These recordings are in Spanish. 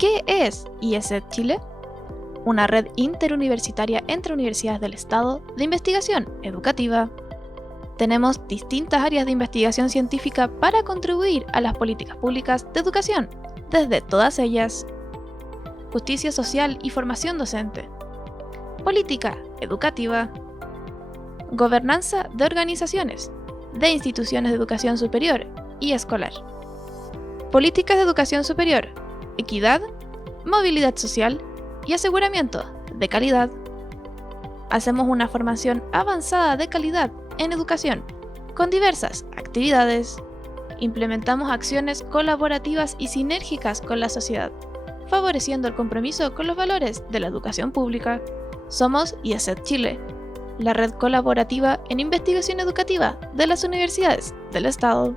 ¿Qué es IESED Chile? Una red interuniversitaria entre universidades del Estado de investigación educativa. Tenemos distintas áreas de investigación científica para contribuir a las políticas públicas de educación, desde todas ellas: justicia social y formación docente, política educativa, gobernanza de organizaciones, de instituciones de educación superior y escolar, políticas de educación superior, equidad, movilidad social y aseguramiento de calidad. Hacemos una formación avanzada de calidad en educación, con diversas actividades. Implementamos acciones colaborativas y sinérgicas con la sociedad, favoreciendo el compromiso con los valores de la educación pública. Somos IESED Chile, la red colaborativa en investigación educativa de las universidades del Estado.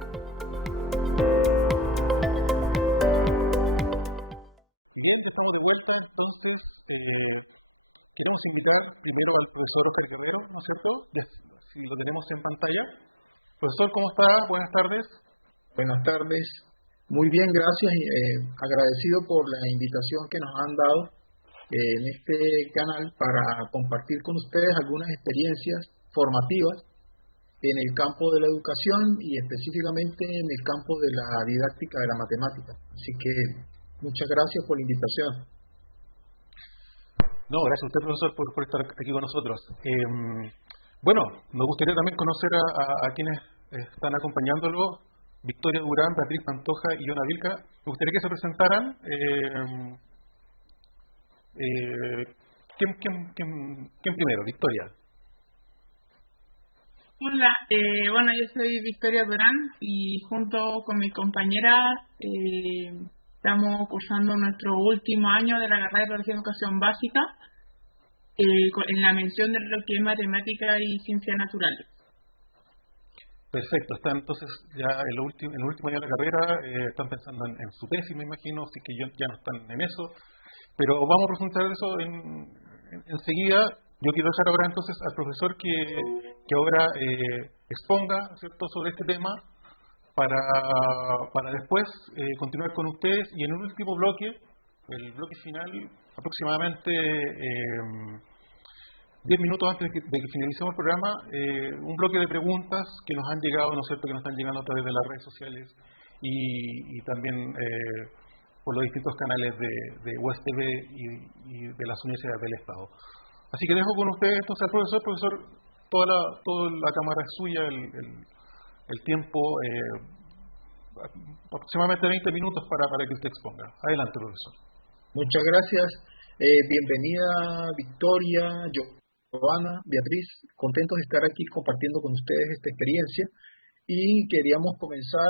Comenzar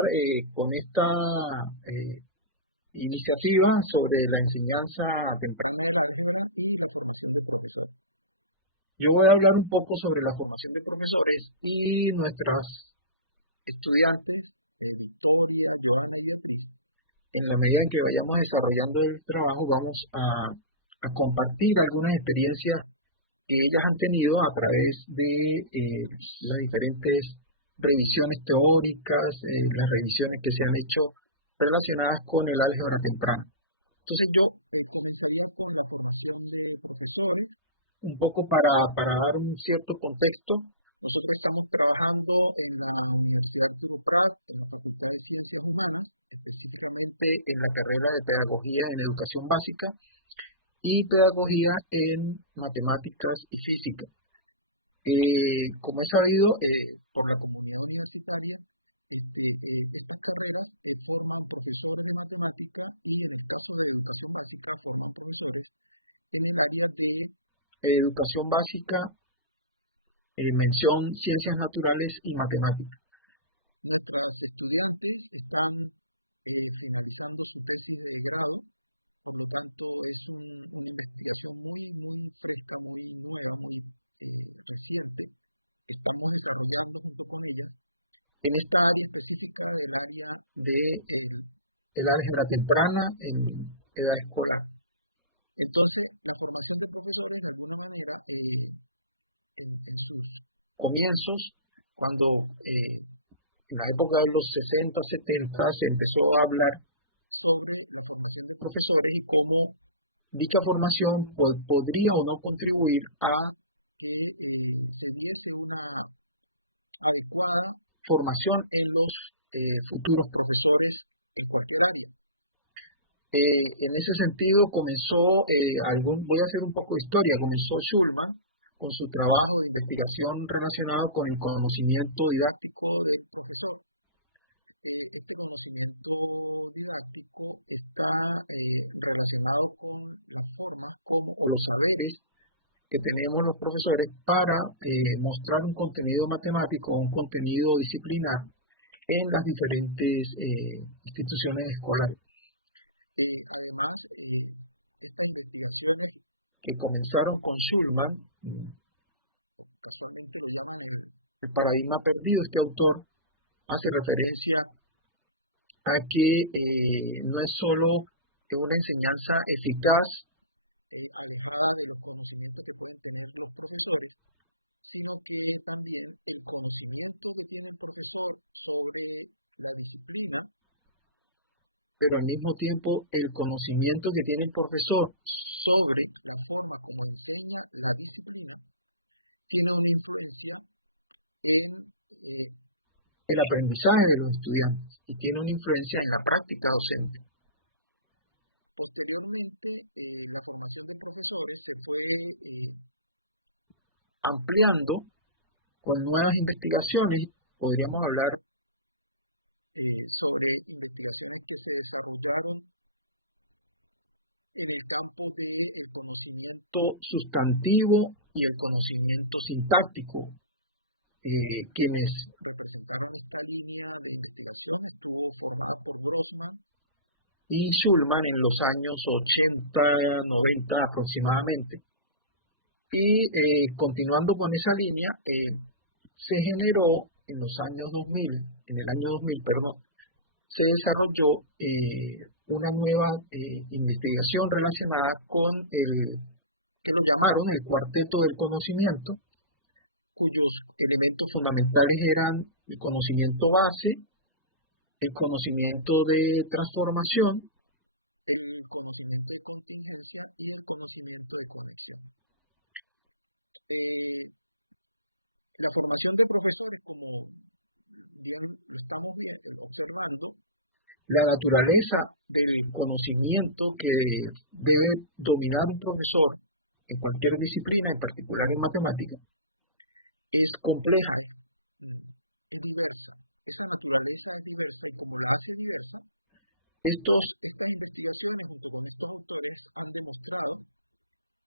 con esta eh, iniciativa sobre la enseñanza temprana. Yo voy a hablar un poco sobre la formación de profesores y nuestras estudiantes. En la medida en que vayamos desarrollando el trabajo, vamos a compartir algunas experiencias que ellas han tenido a través de las diferentes revisiones teóricas, las revisiones que se han hecho relacionadas con el álgebra temprana. Entonces yo, un poco para dar un cierto contexto, nosotros estamos trabajando en la carrera de pedagogía en educación básica y pedagogía en matemáticas y física. Como es sabido, por la educación básica, mención ciencias naturales y matemáticas. En esta de el álgebra temprana en edad escolar. Entonces, comienzos, cuando en la época de los 60, 70 se empezó a hablar profesores y cómo dicha formación podría o no contribuir a formación en los futuros profesores. En ese sentido comenzó, voy a hacer un poco de historia, comenzó Schulman con su trabajo de investigación relacionado con el conocimiento didáctico relacionado con los saberes que tenemos los profesores para mostrar un contenido matemático, un contenido disciplinar en las diferentes instituciones escolares, que comenzaron con Schulman, el paradigma perdido. Este autor hace referencia a que no es solo una enseñanza eficaz, pero al mismo tiempo el conocimiento que tiene el profesor sobre el aprendizaje de los estudiantes y tiene una influencia en la práctica docente. Ampliando con nuevas investigaciones, podríamos hablar sobre sustantivo y el conocimiento sintáctico, quienes y Schulman en los años 80, 90 aproximadamente. Y continuando con esa línea, se generó en los años 2000, en el año 2000, perdón, se desarrolló una nueva investigación relacionada con el que lo llamaron el cuarteto del conocimiento, cuyos elementos fundamentales eran el conocimiento base, el conocimiento de transformación, la formación de profesores. La naturaleza del conocimiento que debe dominar un profesor en cualquier disciplina, en particular en matemática, es compleja.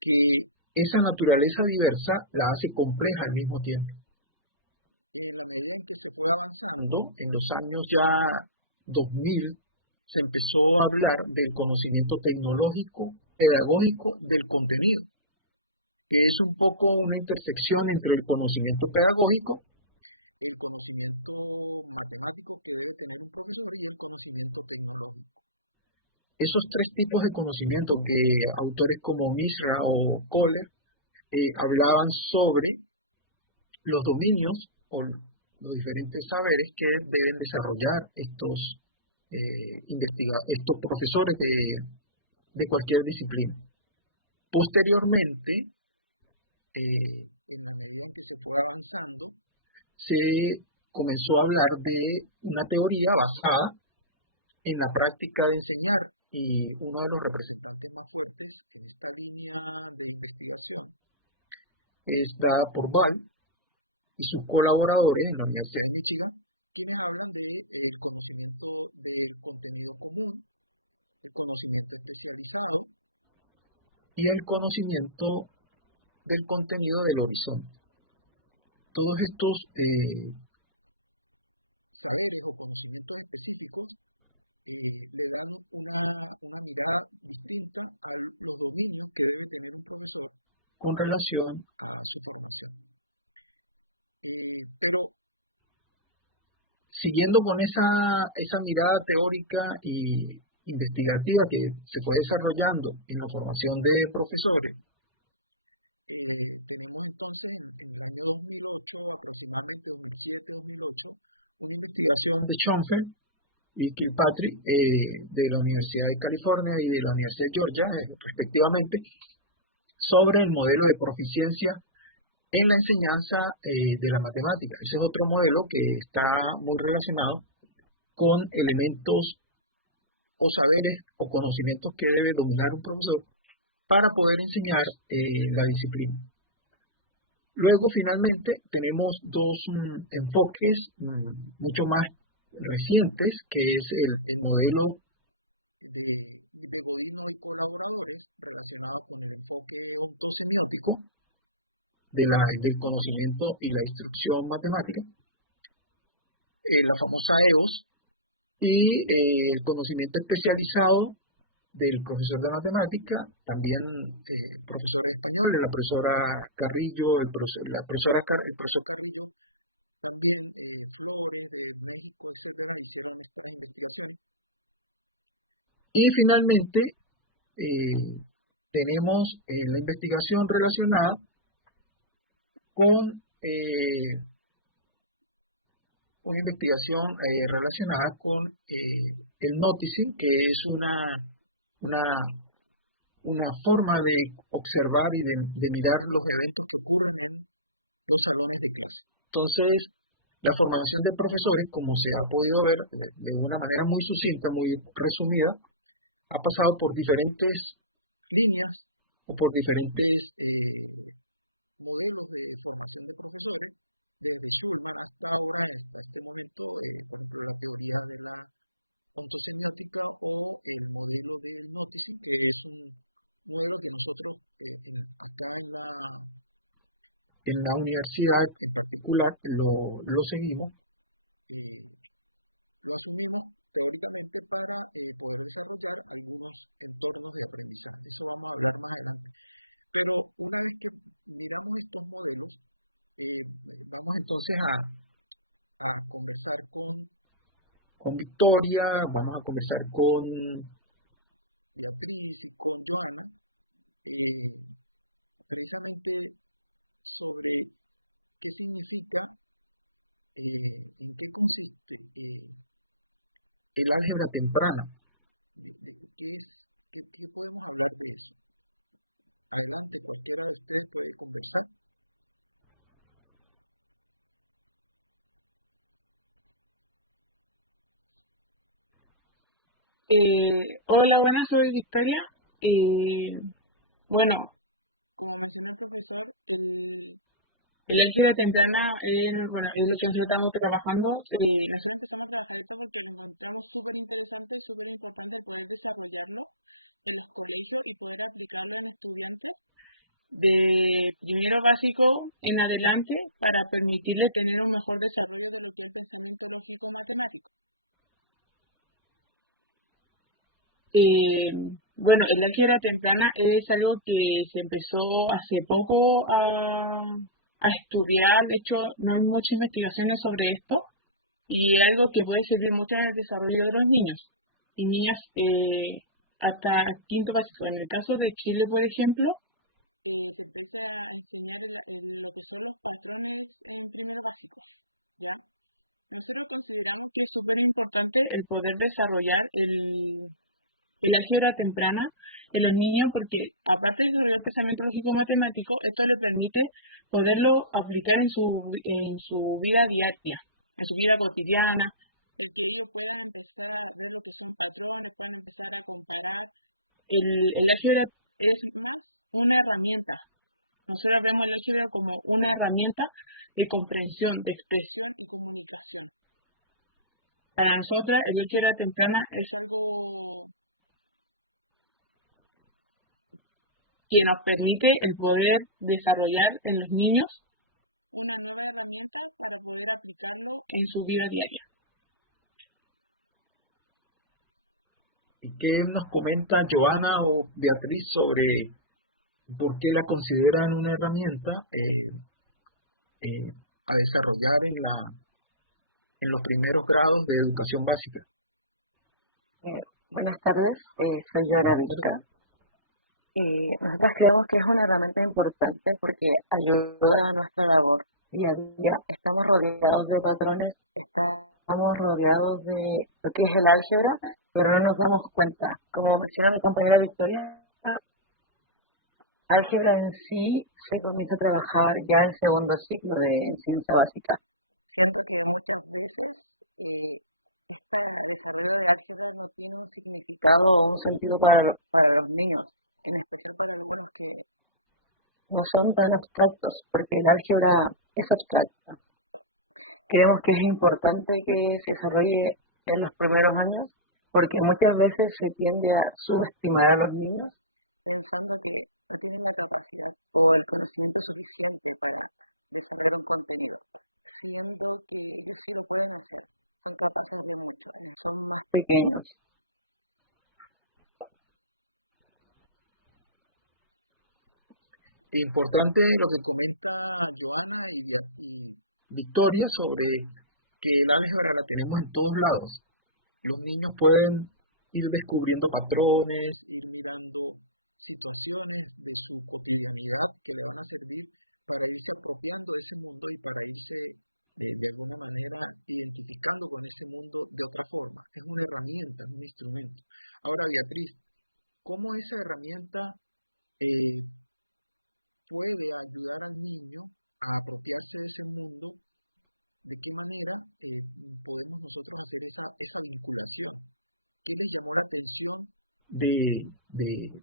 Que esa naturaleza diversa la hace compleja al mismo tiempo. En los años ya 2000 se empezó a hablar del conocimiento tecnológico, pedagógico del contenido, que es un poco una intersección entre el conocimiento pedagógico esos tres tipos de conocimiento que autores como Misra o Kohler hablaban sobre los dominios o los diferentes saberes que deben desarrollar estos estos profesores de cualquier disciplina. Posteriormente, se comenzó a hablar de una teoría basada en la práctica de enseñar y uno de los representantes es dada por Ball y sus colaboradores en la Universidad de Michigan. Y el conocimiento del contenido del horizonte. Todos estos con relación siguiendo con esa mirada teórica y investigativa que se fue desarrollando en la formación de profesores, de Schoenfeld, y Kilpatrick de la Universidad de California y de la Universidad de Georgia, respectivamente, sobre el modelo de proficiencia en la enseñanza de la matemática. Ese es otro modelo que está muy relacionado con elementos o saberes o conocimientos que debe dominar un profesor para poder enseñar la disciplina. Luego, finalmente, tenemos dos enfoques mucho más recientes, que es el modelo semiótico del conocimiento y la instrucción matemática, la famosa EOS, y el conocimiento especializado del profesor de matemática, también profesores españoles, la profesora Carrillo, el profesor. Y finalmente, tenemos la investigación relacionada con una investigación relacionada con el noticing, que es una forma de observar y de mirar los eventos que ocurren en los salones de clase. Entonces, la formación de profesores, como se ha podido ver de una manera muy sucinta, muy resumida, ha pasado por diferentes líneas o por diferentes en la universidad en particular lo seguimos. Entonces con Victoria, vamos a conversar con el álgebra temprana. Hola, buenas, soy Victoria. Bueno, el álgebra temprana es lo que nosotros estamos trabajando. De primero básico en adelante para permitirle tener un mejor desarrollo. Bueno, el álgebra temprana es algo que se empezó hace poco a estudiar. De hecho, no hay muchas investigaciones sobre esto y es algo que puede servir mucho en el desarrollo de los niños y niñas hasta quinto básico. En el caso de Chile, por ejemplo, es súper importante el poder desarrollar el álgebra temprana en los niños porque aparte de desarrollar pensamiento lógico matemático, esto le permite poderlo aplicar en su vida diaria, en su vida cotidiana. El álgebra es una herramienta. Nosotros vemos el álgebra como una herramienta de comprensión, de expresión. Para nosotras, el álgebra temprana es que nos permite el poder desarrollar en los niños en su vida diaria. ¿Y qué nos comenta Joana o Beatriz sobre por qué la consideran una herramienta a desarrollar en los primeros grados de educación básica? Buenas tardes, soy Joana Vilca. Nosotros creemos que es una herramienta importante porque ayuda a nuestra labor día a día. Estamos rodeados de patrones estamos rodeados de lo que es el álgebra, pero no nos damos cuenta. Como mencionó mi compañera Victoria, álgebra en sí se comienza a trabajar ya en segundo ciclo de ciencia básica. Dado un sentido para los niños. No son tan abstractos, porque el álgebra es abstracta. Creemos que es importante que se desarrolle en los primeros años, porque muchas veces se tiende a subestimar a los niños o el conocimiento son pequeños. Importante lo que comenta Victoria sobre que el álgebra la tenemos en todos lados. Los niños pueden ir descubriendo patrones de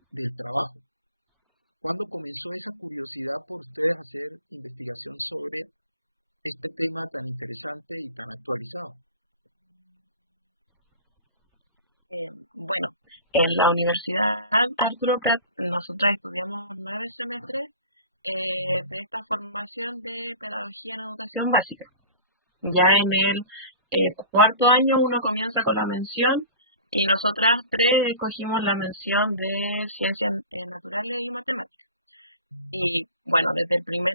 En la Universidad Arturo Prat, nosotros educación básica. Ya en el cuarto año uno comienza con la mención y nosotras tres escogimos la mención de ciencias. Bueno, desde el primer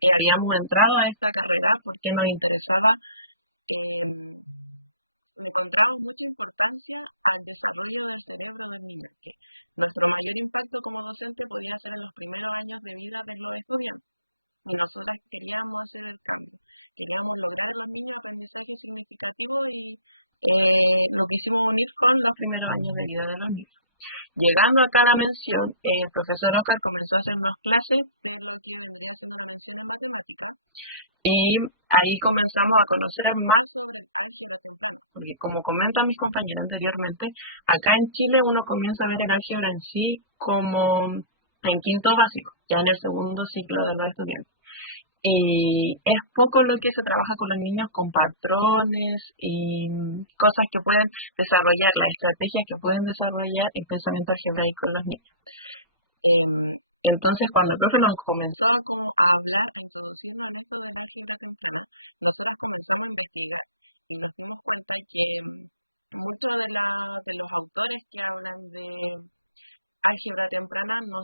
día habíamos entrado a esta carrera porque nos interesaba. Nos quisimos unir con los primeros años de vida de los niños. Llegando acá a la mención, el profesor Oscar comenzó a hacernos clases y ahí comenzamos a conocer más, porque como comentan mis compañeros anteriormente, acá en Chile uno comienza a ver el álgebra en sí como en quinto básico, ya en el segundo ciclo de los estudiantes. Y es poco lo que se trabaja con los niños con patrones y cosas que pueden desarrollar, las estrategias que pueden desarrollar el pensamiento algebraico en los niños. Eh, entonces, cuando el profe nos comenzó como a hablar,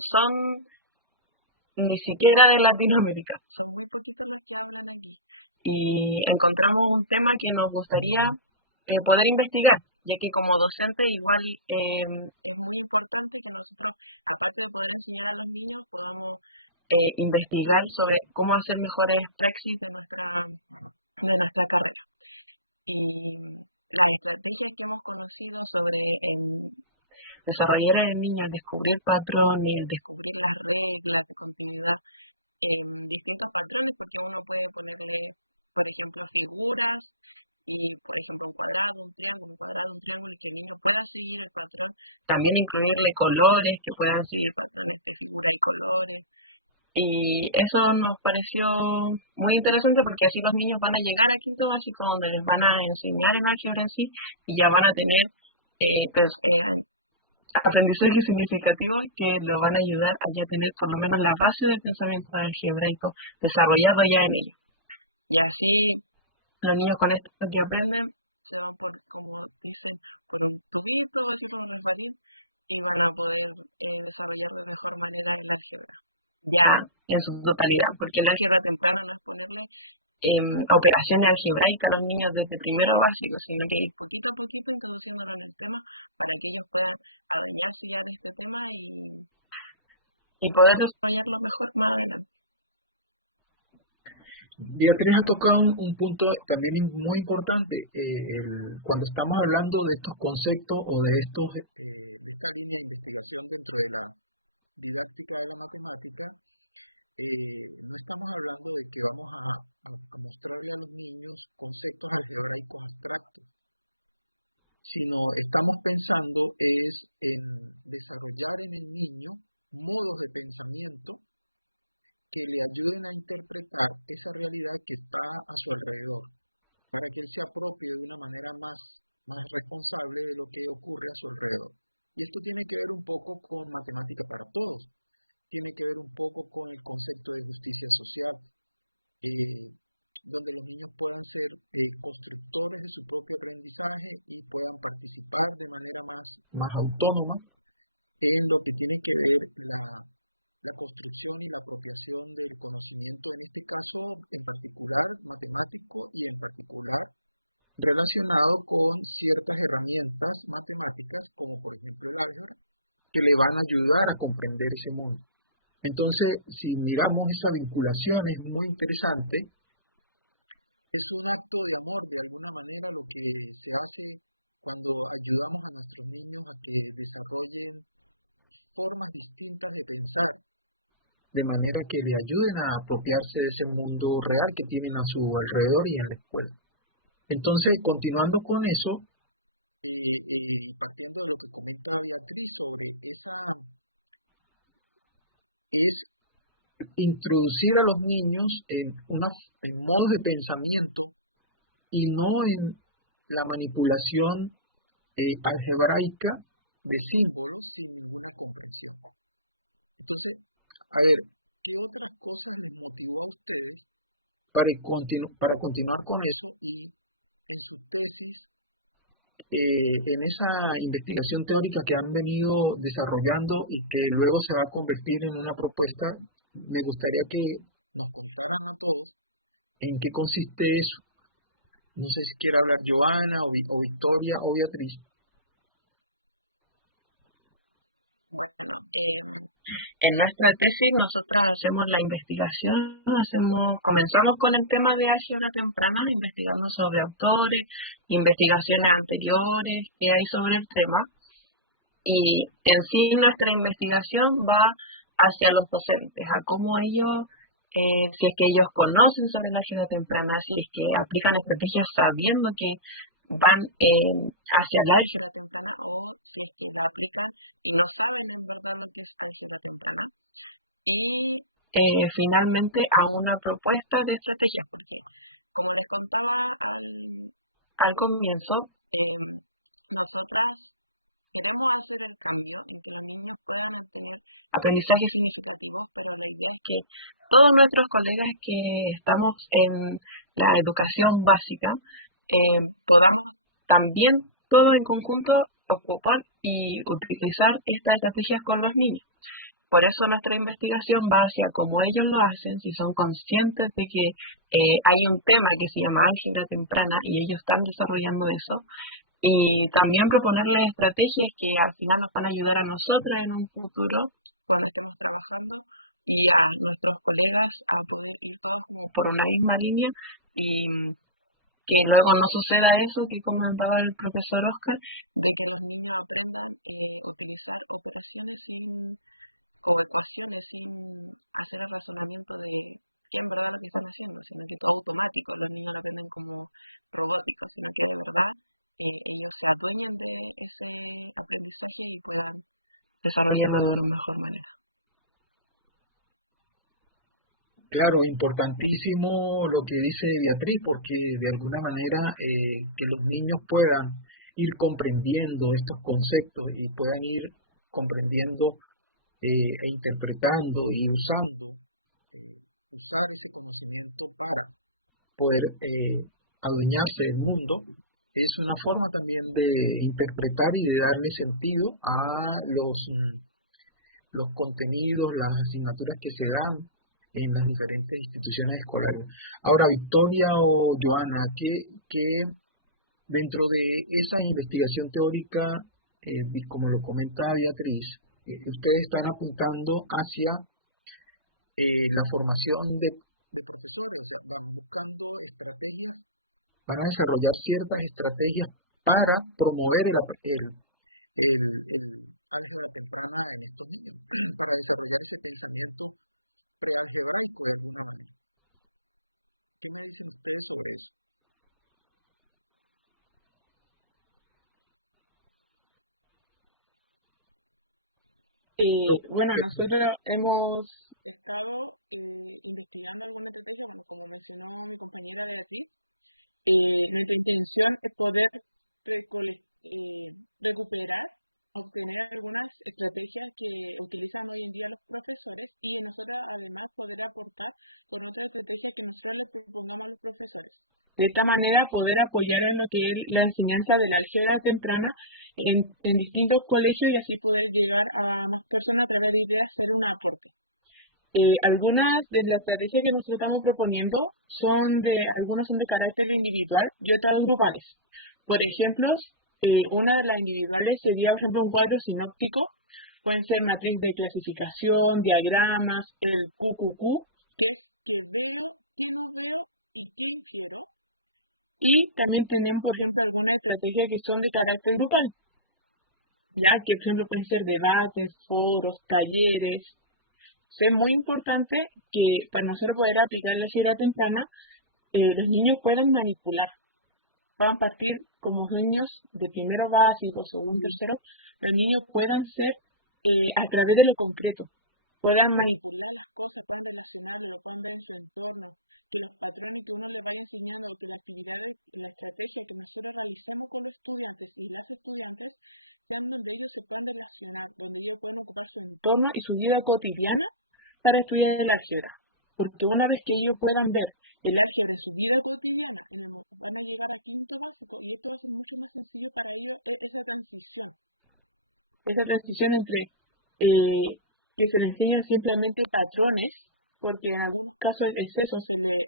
son ni siquiera de Latinoamérica. Y encontramos un tema que nos gustaría poder investigar, ya que como docente igual investigar sobre cómo hacer mejores praxis de nuestra carrera, sobre desarrollar en el niño, descubrir patrones, también incluirle colores que puedan seguir. Y eso nos pareció muy interesante porque así los niños van a llegar a quinto básico donde les van a enseñar el álgebra en sí y ya van a tener aprendizaje significativo que lo van a ayudar a ya tener por lo menos la base del pensamiento algebraico desarrollado ya en ellos. Y así los niños con esto que aprenden ya en su totalidad, porque el álgebra temprana, operaciones algebraicas los niños desde primero básico, sino que y poder desarrollarlo mejor más adelante. Beatriz ha tocado un punto también muy importante. Cuando estamos hablando de estos conceptos o de estos, sino estamos pensando es en más autónoma, en lo que tiene que ver relacionado con ciertas herramientas que le van a ayudar a comprender ese mundo. Entonces, si miramos esa vinculación es muy interesante, de manera que le ayuden a apropiarse de ese mundo real que tienen a su alrededor y en la escuela. Entonces, continuando con eso, es introducir a los niños en modos de pensamiento y no en la manipulación algebraica de sí. A ver, para continuar con eso, en esa investigación teórica que han venido desarrollando y que luego se va a convertir en una propuesta, me gustaría en qué consiste eso. No sé si quiere hablar Joana o Victoria o Beatriz. En nuestra tesis nosotras hacemos la investigación, comenzamos con el tema de álgebra temprana, investigando sobre autores, investigaciones anteriores que hay sobre el tema, y en sí nuestra investigación va hacia los docentes, a cómo ellos, si es que ellos conocen sobre la álgebra temprana, si es que aplican estrategias sabiendo que van hacia el álgebra. Finalmente a una propuesta de estrategia. Al comienzo, aprendizaje significa que todos nuestros colegas que estamos en la educación básica podamos también todos en conjunto ocupar y utilizar estas estrategias con los niños. Por eso nuestra investigación va hacia cómo ellos lo hacen, si son conscientes de que hay un tema que se llama álgebra temprana y ellos están desarrollando eso. Y también proponerles estrategias que al final nos van a ayudar a nosotros en un futuro y a nuestros colegas por una misma línea y que luego no suceda eso que comentaba el profesor Oscar, de desarrollarlo de una mejor manera. Claro, importantísimo lo que dice Beatriz, porque de alguna manera que los niños puedan ir comprendiendo estos conceptos y puedan ir comprendiendo e interpretando y usando, poder adueñarse del mundo, es una forma también de interpretar y de darle sentido a los contenidos, las asignaturas que se dan en las diferentes instituciones escolares. Ahora, Victoria o Joana, ¿qué dentro de esa investigación teórica, como lo comenta Beatriz, ustedes están apuntando hacia la formación de van a desarrollar ciertas estrategias para promover Bueno, nosotros nuestra intención es poder, de esta manera, poder apoyar en lo que es la enseñanza de la álgebra temprana en distintos colegios y así poder llegar a más personas a través de ideas, hacer una aporte. Algunas de las estrategias que nosotros estamos proponiendo algunas son de carácter individual y otras grupales. Por ejemplo, una de las individuales sería, por ejemplo, un cuadro sinóptico. Pueden ser matriz de clasificación, diagramas, el QQQ. Y también tenemos, por ejemplo, algunas estrategias que son de carácter grupal, ya que, por ejemplo, pueden ser debates, foros, talleres. Es muy importante que para nosotros poder aplicar la esfera temprana, los niños puedan manipular, puedan partir como niños de primero básico, segundo, tercero, los niños puedan ser a través de lo concreto, puedan manipular torno y su vida cotidiana para estudiar el álgebra. Porque una vez que ellos puedan ver el álgebra en su vida, esa transición entre que se le enseñan simplemente patrones, porque en algún caso el exceso se le...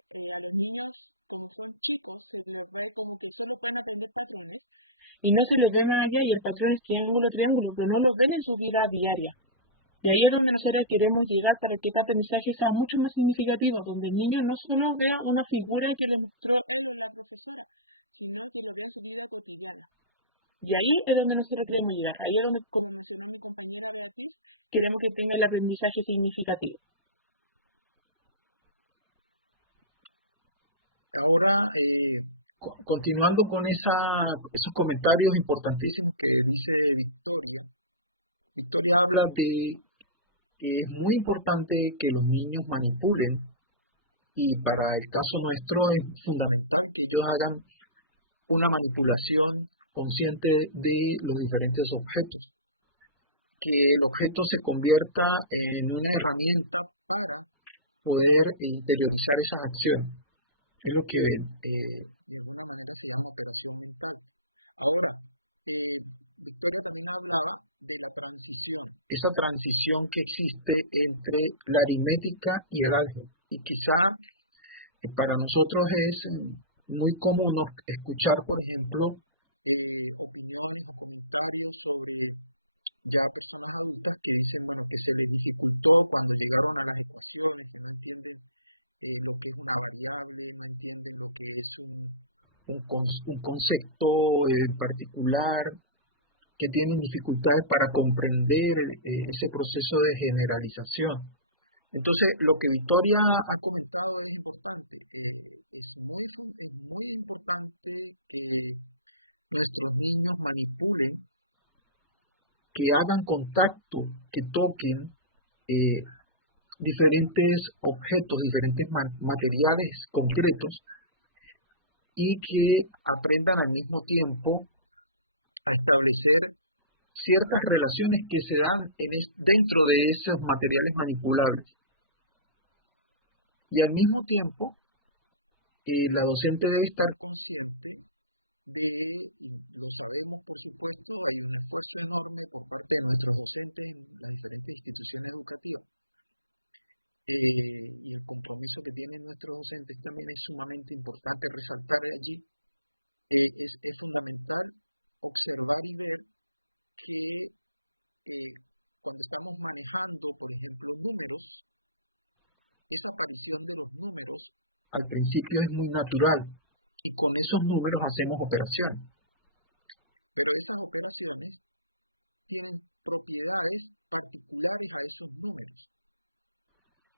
Y no se les ve más allá y el patrón es triángulo, triángulo, pero no lo ven en su vida diaria. Y ahí es donde nosotros queremos llegar para que este aprendizaje sea mucho más significativo, donde el niño no solo vea una figura que le mostró, y ahí es donde nosotros queremos llegar, ahí es donde queremos que tenga el aprendizaje significativo. ahora, continuando con esos comentarios importantísimos que dice Victoria, habla de que es muy importante que los niños manipulen y para el caso nuestro es fundamental que ellos hagan una manipulación consciente de los diferentes objetos, que el objeto se convierta en una herramienta, poder interiorizar esas acciones. Es lo que esa transición que existe entre la aritmética y el álgebra. Y quizá para nosotros es muy común escuchar, por ejemplo, ya que dicen bueno, que se les dificultó cuando llegaron a un concepto particular, que tienen dificultades para comprender ese proceso de generalización. Entonces, lo que Victoria ha comentado, nuestros niños manipulen, que hagan contacto, que toquen eh, diferentes objetos, diferentes materiales concretos y que aprendan al mismo tiempo a establecer ciertas relaciones que se dan dentro de esos materiales manipulables. Y al mismo tiempo, la docente debe estar al principio es muy natural. Y con esos números hacemos operaciones.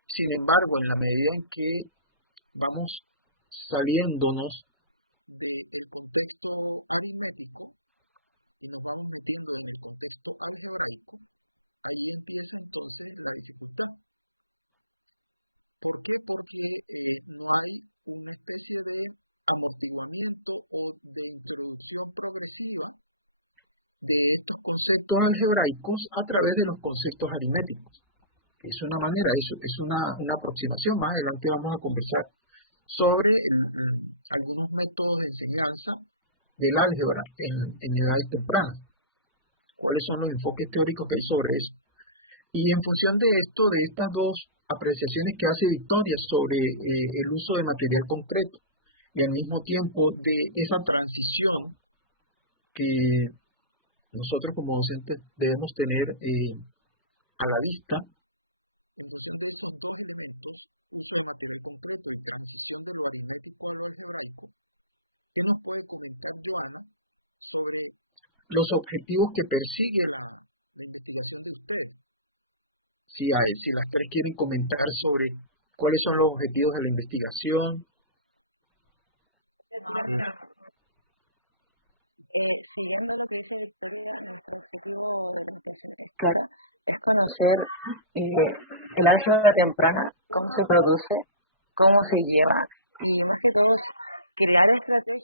Sin embargo, en la medida en que vamos saliéndonos de estos conceptos algebraicos a través de los conceptos aritméticos. Es una manera, es una aproximación. Más adelante vamos a conversar sobre algunos métodos de enseñanza del álgebra en edades tempranas. ¿Cuáles son los enfoques teóricos que hay sobre eso? Y en función de esto, de estas dos apreciaciones que hace Victoria sobre el uso de material concreto y al mismo tiempo de esa transición que nosotros como docentes debemos tener a la vista, los objetivos que persigue, si las tres quieren comentar sobre cuáles son los objetivos de la investigación. Claro, es conocer el álgebra temprana, cómo se produce, cómo se lleva, y más que todo, crear estrategias,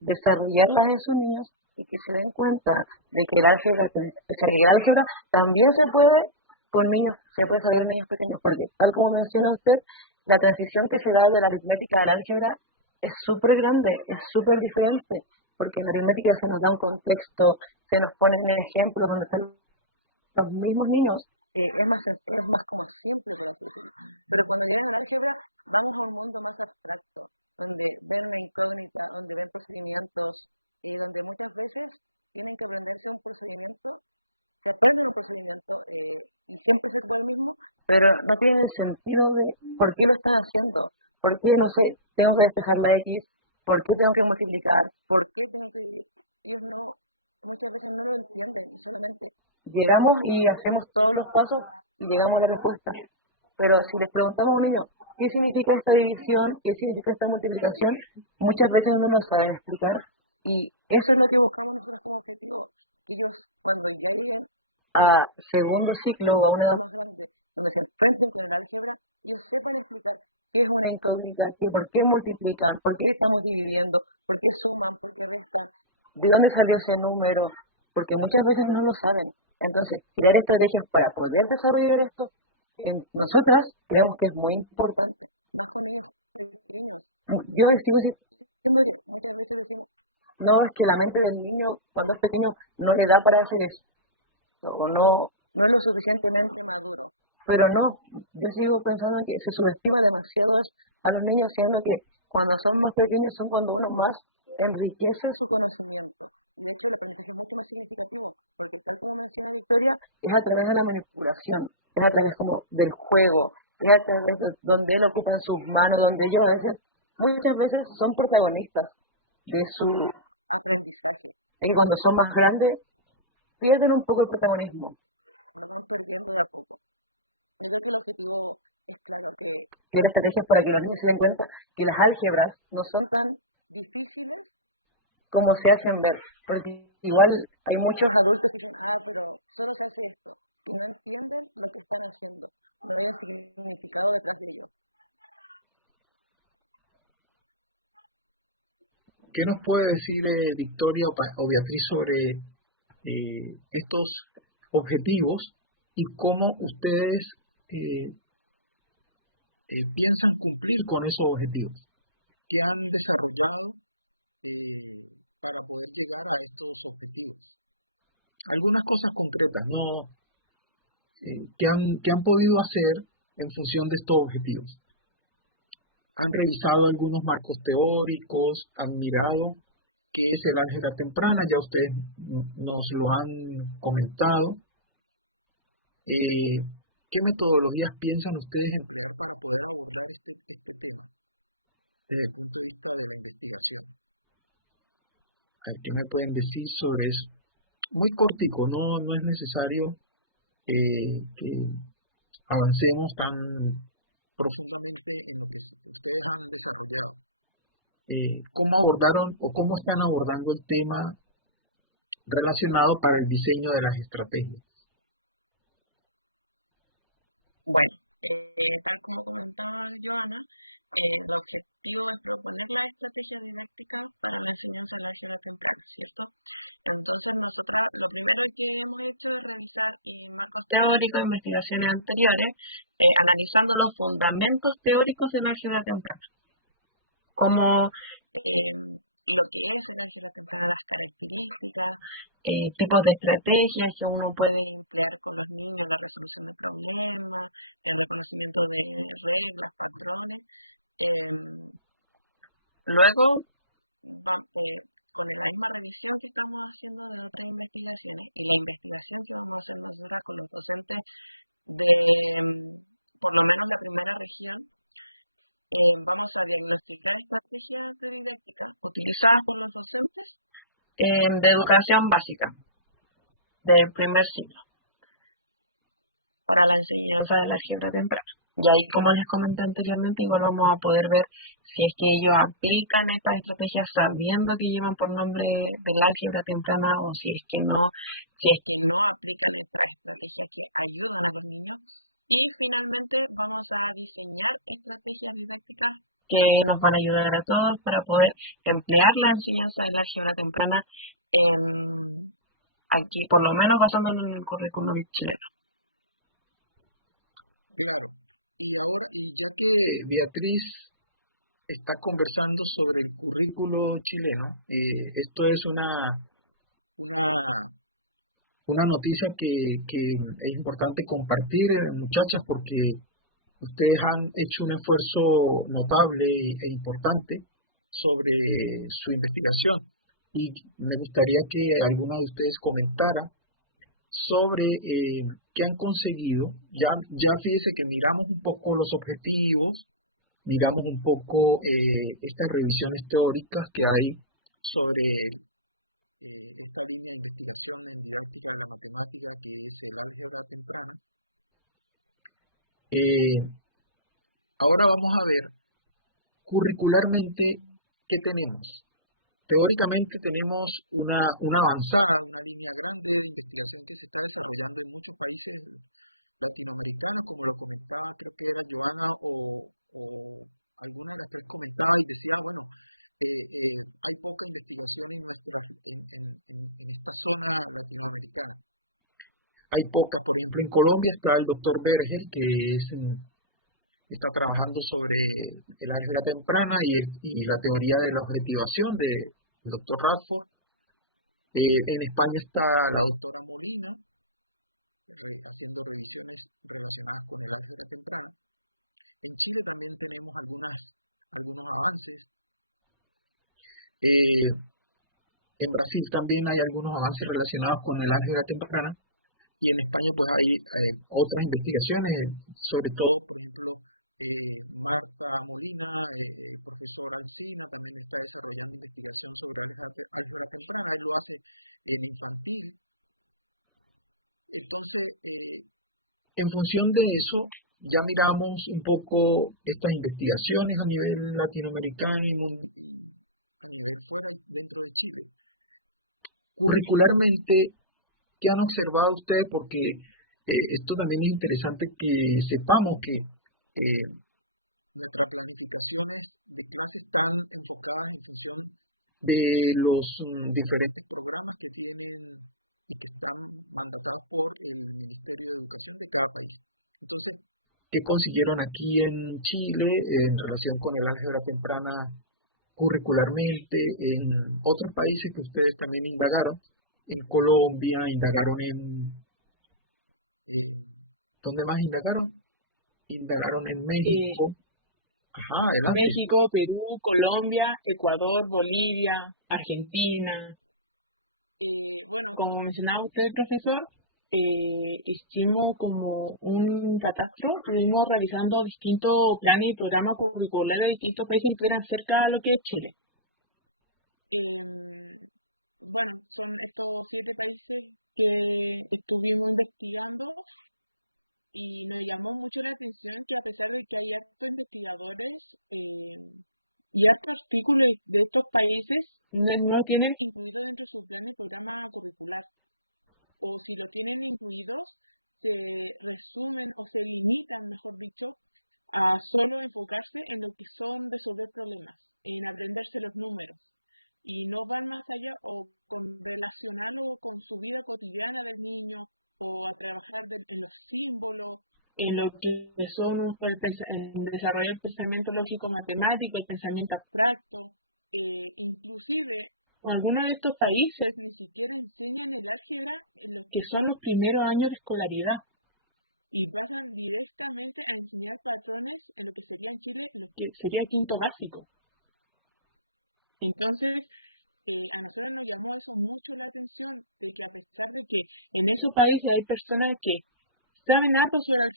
desarrollarlas en sus niños y que se den cuenta de que el álgebra también se puede con niños, se puede saber en niños pequeños, porque tal como menciona usted, la transición que se da de la aritmética al álgebra es súper grande, es súper diferente, porque en la aritmética se nos da un contexto, se nos ponen ejemplos donde están los mismos niños, es más sencillo, es más. Pero no tiene el sentido de por qué lo están haciendo, por qué, no sé, tengo que despejar la X, por qué tengo que multiplicar, llegamos y hacemos todos los pasos y llegamos a la respuesta. Pero si les preguntamos a un niño, ¿qué significa esta división? ¿Qué significa esta multiplicación? Muchas veces no nos saben explicar. Y eso es lo que a segundo ciclo o a una edad es una incógnita, que ¿por qué multiplicar? ¿Por qué estamos dividiendo? ¿De dónde salió ese número? Porque muchas veces no lo saben. Entonces, crear estrategias para poder desarrollar esto, en nosotras creemos que es muy importante. Yo sigo diciendo, no es que la mente del niño cuando es pequeño no le da para hacer eso, o no es lo suficientemente, pero no, yo sigo pensando que se subestima demasiado a los niños, siendo que cuando son más pequeños son cuando uno más enriquece su conocimiento. Es a través de la manipulación, es a través como del juego, es a través de donde él ocupa sus manos, donde ellos a veces, muchas veces son protagonistas de su, y cuando son más grandes pierden un poco el protagonismo. Tiene estrategias para que los niños se den cuenta que las álgebras no son tan como se hacen ver, porque igual hay muchos adultos. ¿Qué nos puede decir Victoria o Beatriz sobre estos objetivos y cómo ustedes eh, piensan cumplir con esos objetivos? ¿Qué han desarrollado? Algunas cosas concretas, ¿no? ¿Qué han podido hacer en función de estos objetivos? ¿Han revisado algunos marcos teóricos? ¿Han mirado qué es el álgebra temprana? Ya ustedes nos lo han comentado. ¿Qué metodologías piensan ustedes Eh, a ver, ¿qué me pueden decir sobre eso? Muy cortico, no es necesario que avancemos tan profundo. ¿Cómo abordaron o cómo están abordando el tema relacionado para el diseño de las estrategias? Bueno, teórico de investigaciones anteriores, analizando los fundamentos teóricos de la álgebra temprana, como tipos de estrategias que uno puede. Luego, quizás de educación básica, del primer ciclo, para la enseñanza de la álgebra temprana. Y ahí, como les comenté anteriormente, igual vamos a poder ver si es que ellos aplican estas estrategias sabiendo que llevan por nombre de la álgebra temprana o si es que no, si es que nos van a ayudar a todos para poder emplear la enseñanza de la álgebra temprana aquí, por lo menos basándonos en el currículum chileno. Beatriz está conversando sobre el currículo chileno. Esto es una noticia que es importante compartir, muchachas, porque ustedes han hecho un esfuerzo notable e importante sobre su investigación y me gustaría que alguna de ustedes comentara sobre qué han conseguido. Ya fíjese que miramos un poco los objetivos, miramos un poco estas revisiones teóricas que hay sobre. eh, Ahora vamos a ver curricularmente qué tenemos. Teóricamente tenemos una avanzada. Hay pocas, por ejemplo, en Colombia está el doctor Berger, que está trabajando sobre el álgebra temprana y la teoría de la objetivación del doctor Radford. En España está la eh, en Brasil también hay algunos avances relacionados con el álgebra temprana y en España pues hay otras investigaciones, sobre todo. En función de eso, ya miramos un poco estas investigaciones a nivel latinoamericano y mundial. Curricularmente, ¿qué han observado ustedes? Porque esto también es interesante que sepamos que de los diferentes que consiguieron aquí en Chile en relación con el álgebra temprana curricularmente, en otros países que ustedes también indagaron, en Colombia, indagaron ¿dónde más indagaron? Indagaron en Eh, México. Ajá, adelante. México, Perú, Colombia, Ecuador, Bolivia, Argentina. Como mencionaba usted, profesor, hicimos como un catastro, estuvimos realizando distintos planes y programas curriculares de distintos países que eran cerca de lo que es Chile. Estuvimos investigando artículos de estos países, no tienen solo en lo que son el desarrollo del pensamiento lógico matemático, el pensamiento abstracto. Algunos de estos países que son los primeros años de escolaridad, que sería quinto básico. Entonces, que en esos países hay personas que saben algo sobre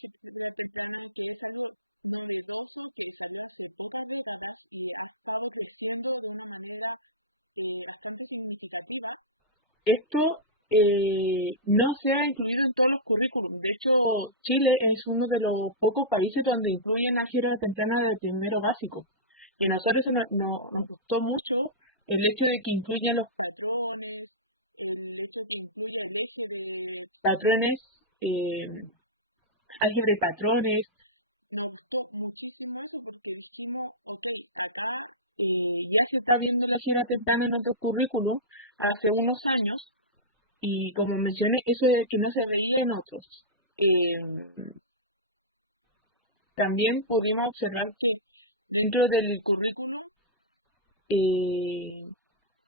esto. No se ha incluido en todos los currículums. De hecho, Chile es uno de los pocos países donde incluyen álgebra temprana de primero básico. Y a nosotros nos gustó mucho el hecho de que incluyan los patrones, álgebra y patrones. Ya se está viendo la álgebra temprana en otros currículums hace unos años. Y como mencioné, eso es que no se veía en otros. Eh, También pudimos observar que dentro del currículum eh,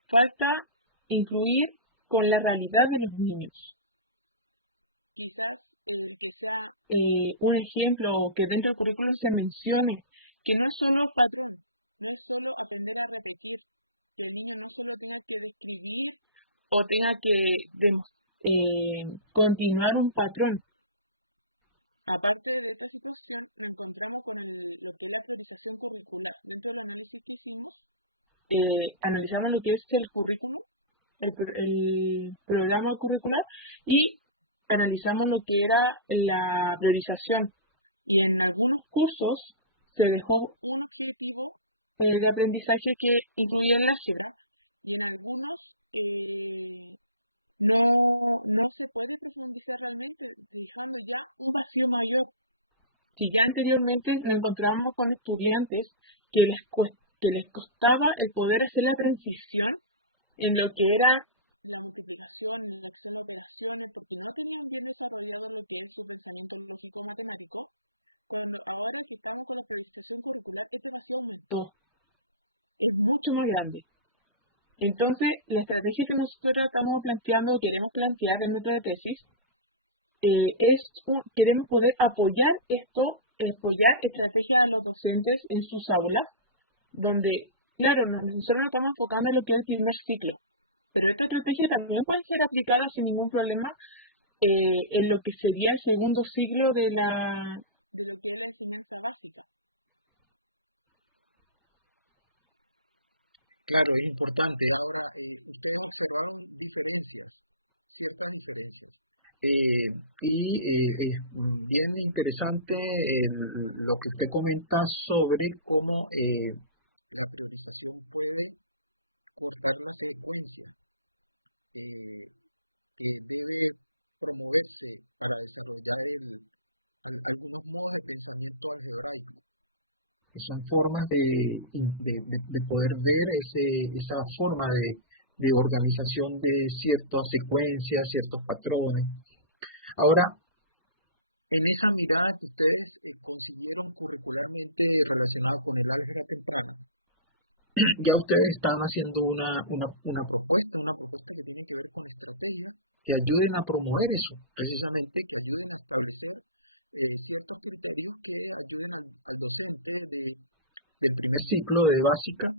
falta incluir con la realidad de los niños. Un ejemplo que dentro del currículum se mencione que no es solo o tenga que continuar un patrón. Aparte, analizamos lo que es el programa curricular y analizamos lo que era la priorización. Y en algunos cursos se dejó de aprendizaje que incluía el álgebra. No, no un vacío mayor. Si ya anteriormente nos encontrábamos con estudiantes que les costaba el poder hacer la transición en lo que era todo, es mucho más grande. Entonces, la estrategia que nosotros estamos planteando, queremos plantear en nuestra tesis, queremos poder apoyar esto, apoyar estrategias a los docentes en sus aulas, donde, claro, nosotros nos estamos enfocando en lo que es el primer ciclo, pero esta estrategia también puede ser aplicada sin ningún problema en lo que sería el segundo ciclo de la... Claro, es importante. Es bien interesante lo que usted comenta sobre cómo son formas de poder ver esa forma de organización de ciertas secuencias, ciertos patrones. Ahora, en esa mirada que usted relacionada con el álgebra, ya ustedes están haciendo una propuesta, ¿no? Que ayuden a promover eso, precisamente del primer ciclo de básica.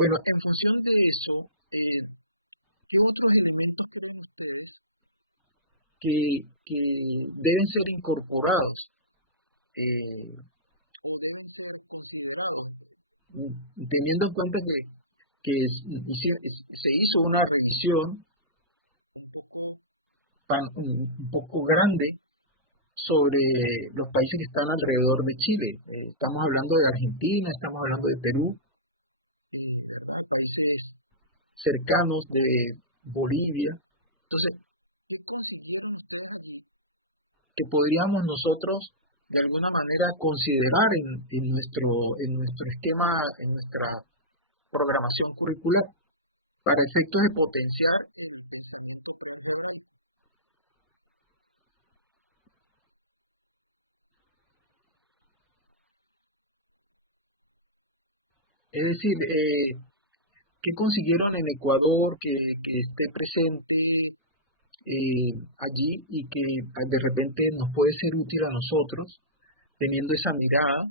Bueno, en función de eso, ¿qué otros elementos que deben ser incorporados? Eh, Teniendo en cuenta se hizo una revisión un poco grande sobre los países que están alrededor de Chile. Estamos hablando de Argentina, estamos hablando de Perú, países cercanos de Bolivia. Entonces, que podríamos nosotros de alguna manera considerar en nuestro esquema, en nuestra programación curricular, para efectos de potenciar. Es decir, ¿qué consiguieron en Ecuador que esté presente allí y que de repente nos puede ser útil a nosotros, teniendo esa mirada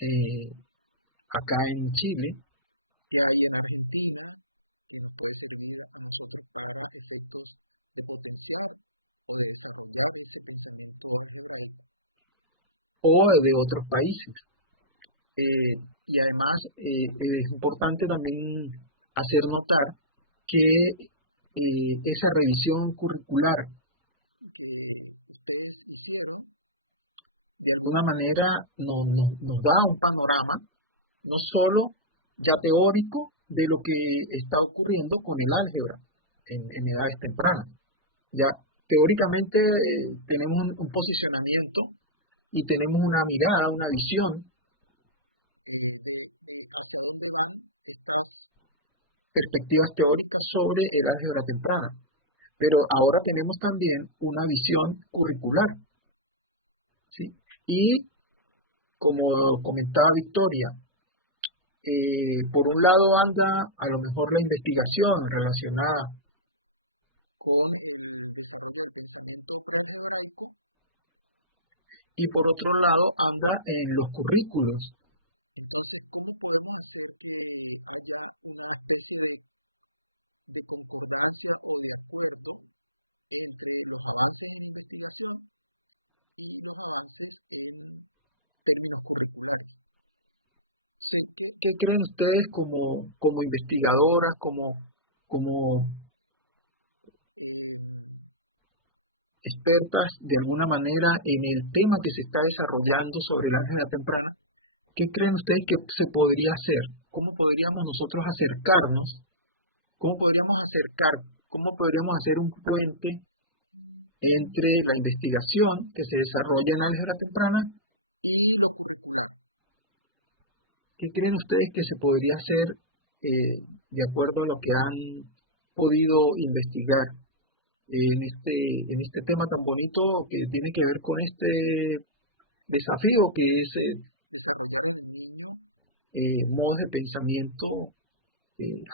eh, acá en Chile, que hay en Argentina, o de otros países? Y además es importante también hacer notar que esa revisión curricular de alguna manera nos da un panorama no solo ya teórico de lo que está ocurriendo con el álgebra en edades tempranas. Ya teóricamente tenemos un posicionamiento y tenemos una mirada, una visión, perspectivas teóricas sobre el álgebra temprana. Pero ahora tenemos también una visión curricular, ¿sí? Y como comentaba Victoria, por un lado anda a lo mejor la investigación relacionada con, y por otro lado anda en los currículos. Términos curriculares. Sí. ¿Qué creen ustedes como investigadoras, como expertas de alguna manera en el tema que se está desarrollando sobre la álgebra temprana? ¿Qué creen ustedes que se podría hacer? ¿Cómo podríamos nosotros acercarnos? ¿Cómo podríamos acercar? ¿Cómo podríamos hacer un puente entre la investigación que se desarrolla en álgebra temprana y lo que creen ustedes que se podría hacer de acuerdo a lo que han podido investigar en este tema tan bonito que tiene que ver con este desafío que es modos de pensamiento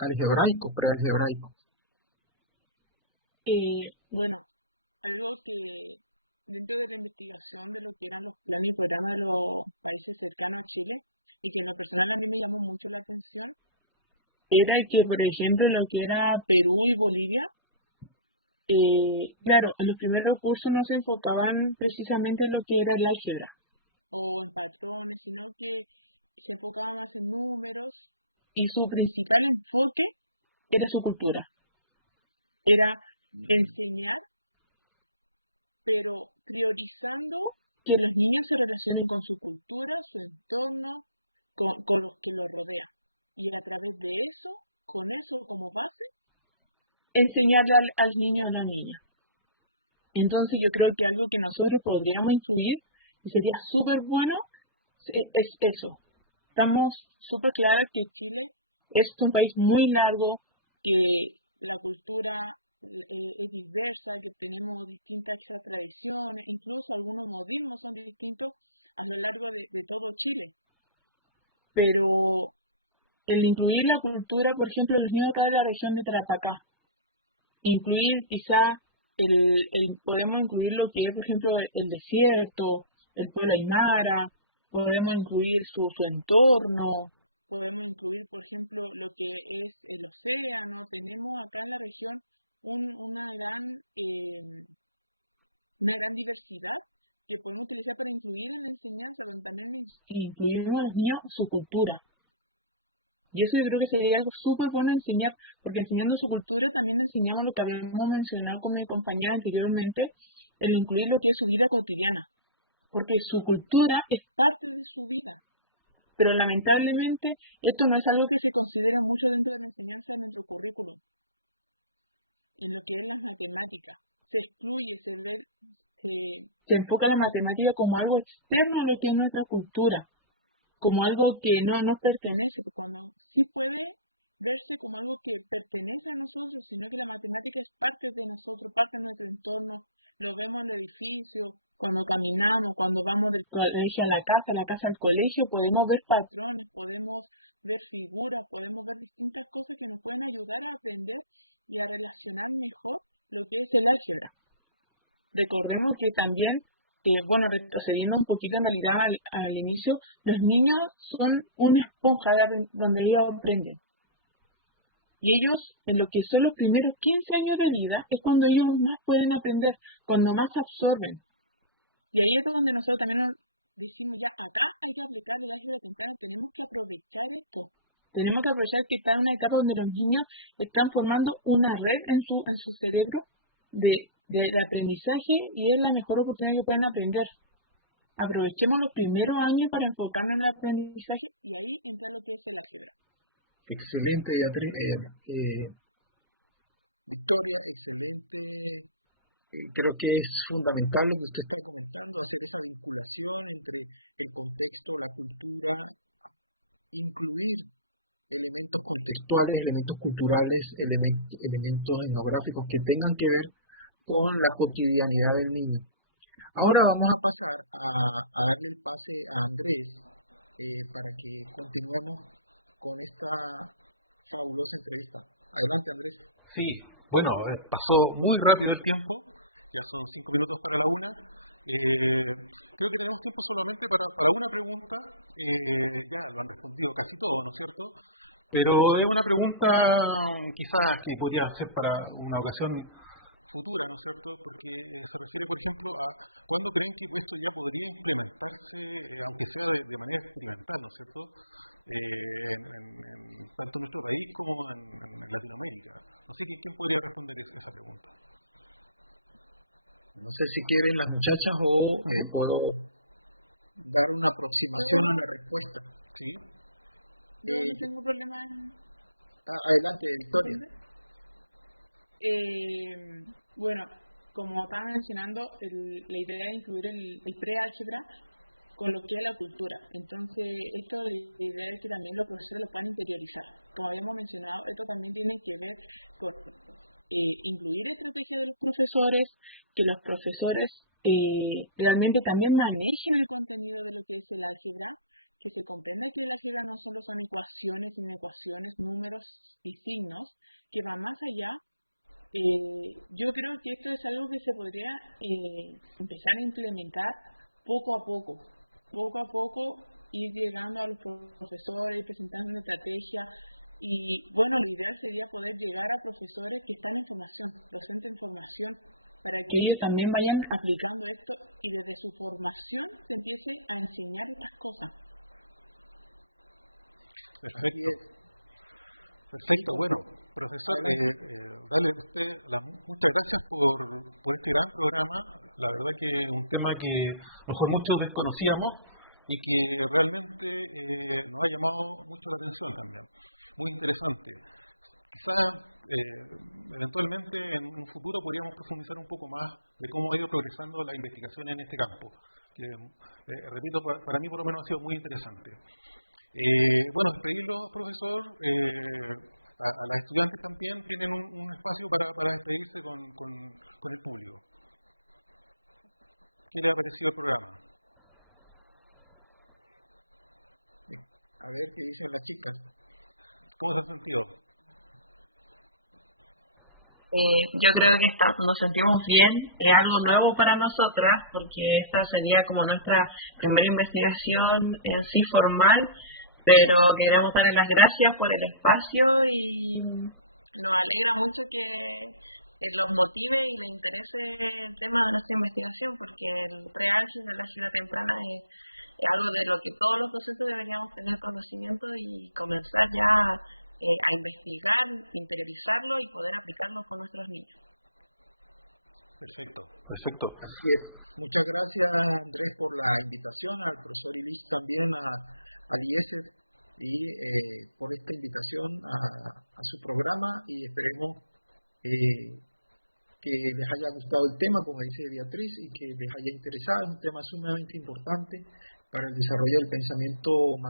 algebraico, prealgebraico? Bueno, plan y programa era que, por ejemplo, lo que era Perú y Bolivia, claro, en los primeros cursos no se enfocaban precisamente en lo que era el álgebra. Y su principal enfoque era su cultura. Era el- que los niños se relacionen con su con enseñarle al niño o a la niña. Entonces yo creo que algo que nosotros podríamos influir y sería súper bueno es eso. Estamos súper claros que es un país muy largo, que, pero el incluir la cultura, por ejemplo, los niños acá de la región de Tarapacá, incluir quizá podemos incluir lo que es, por ejemplo, el desierto, el pueblo aymara, podemos incluir su entorno, incluimos a los niños su cultura. Y eso yo creo que sería algo súper bueno enseñar, porque enseñando su cultura también enseñamos lo que habíamos mencionado con mi compañera anteriormente, el incluir lo que es su vida cotidiana, porque su cultura es parte, pero lamentablemente esto no es algo que se considera mucho se enfoca en la matemática como algo externo a lo que es nuestra cultura, como algo que no nos pertenece. Cuando caminamos, cuando vamos del colegio a la casa al colegio, podemos ver parte del álgebra. Recordemos que también, bueno, retrocediendo un poquito en realidad al inicio, los niños son una esponja donde ellos aprenden. Y ellos, en lo que son los primeros 15 años de vida, es cuando ellos más pueden aprender, cuando más absorben. Y ahí es donde nosotros también tenemos que aprovechar que está en una etapa donde los niños están formando una red en su cerebro de aprendizaje y es la mejor oportunidad que pueden aprender. Aprovechemos los primeros años para enfocarnos en el aprendizaje. Excelente, Beatriz. Creo que es fundamental lo que usted textuales, elementos culturales, elementos etnográficos que tengan que ver con la cotidianidad del niño. Ahora vamos a... Sí, bueno, pasó muy rápido el tiempo, pero es una pregunta quizás que podría ser para una ocasión. No sé si quieren las muchachas o puedo... Profesores, que los profesores realmente también manejen el que ellos también vayan aplicando. La verdad es que es un tema que a lo mejor muchos desconocíamos y Yo creo que nos sentimos bien, es algo nuevo para nosotras, porque esta sería como nuestra primera investigación en sí formal, pero queremos darle las gracias por el espacio y Perfecto. Así es. Claro, el tema desarrolla el pensamiento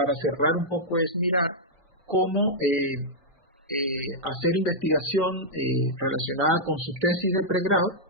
para cerrar un poco es mirar cómo hacer investigación relacionada con su tesis del pregrado